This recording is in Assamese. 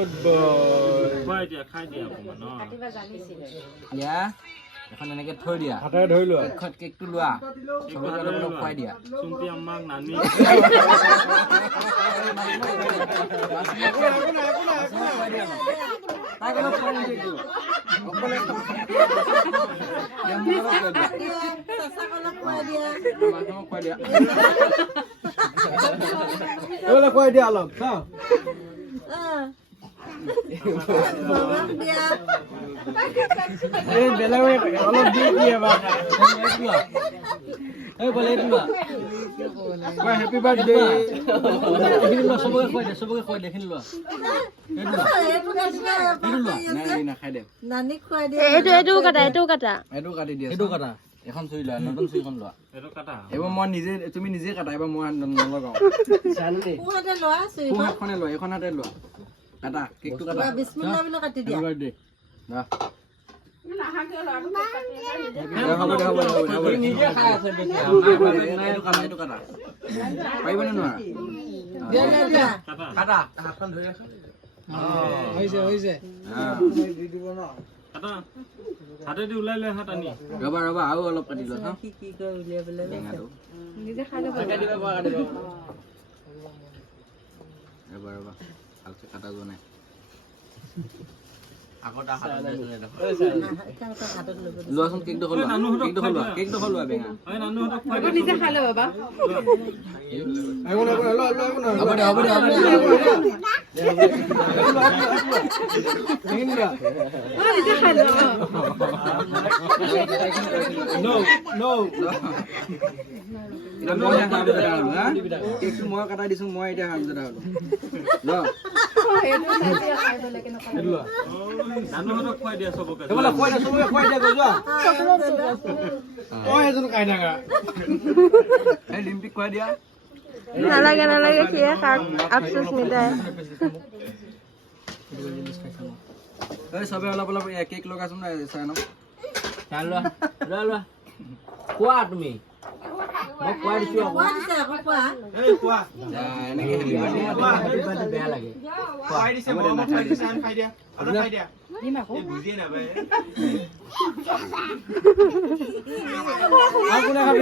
গুড বয় খুৱাই দিয়া খাই দিয়া অকমান দিয়া এখন এনেকে থৈ দিয়া হাতেৰে ধৰি লোৱা কেকটো লোৱা চবকে অলপ অলপ খুৱাই দিয়া চুম্পি আম্মাক নানি তাক অলপ খুৱাই নিদিওঁ অকলে খুৱাই দিয়া খুৱাই দিয়া অলপ চাওঁ বেলেগ অলপ দি দিয়ে হেপী বাৰ্থডে চবকে খুৱাই দিয়া চবকে খুৱাই দিয়া লোৱা নাখাই দে নানিক খুৱাই দিয়ে এইটো কাটা এইটো কাটি দিয়া এইটো কাটা এখন চুই লোৱা নতুন চুইখন লোৱা এইটো কাটা এইবাৰ মই নিজে তুমি নিজে কাটা এইবাৰ মই নলগাওঁ পুহাতে লোৱা হাতখনে লোৱা এইখন হাতে লোৱা কাটা কেকটো কাটা বিস্মিল্লাহ বুলি কাটি দিয়া বাৰ্থডে না নিজে খাই আছে এইটো কাটা পাৰিবনে নোৱাৰা কাটা হাতখন ধৰি ৰাখা হৈছে কাটা হাতেদি ওলাই লৈ হাত আনি ৰবা আৰু অলপ কাটি লোৱা কি কয় উলিয়াই পেলাই নিজে খাই ল'ব ৰবা ভালকে কাটা যোৱা নাই আগতে লোৱাচোন কেকটো লোৱা বেঙা নানুহঁতক খুৱাই দিয়া নিজে খাই ল'ব বাবা হ'ব দে নিজে খাই ল'ব কেকটো মই কাটাই দিছো মই এতিয়া হাত জোৰা হলো নানুহঁতক খুৱাই দিয়া চবকে লিম্পিক খুৱাই দিয়া নালাগে সিয়ে খাওক আফচোচ মিটাই চবে অলপ কেক লগাচোন চাই ন লোৱা খোৱা তুমি মই খুৱাই দিছো এনেকে বেয়া লাগে কোনে খাবি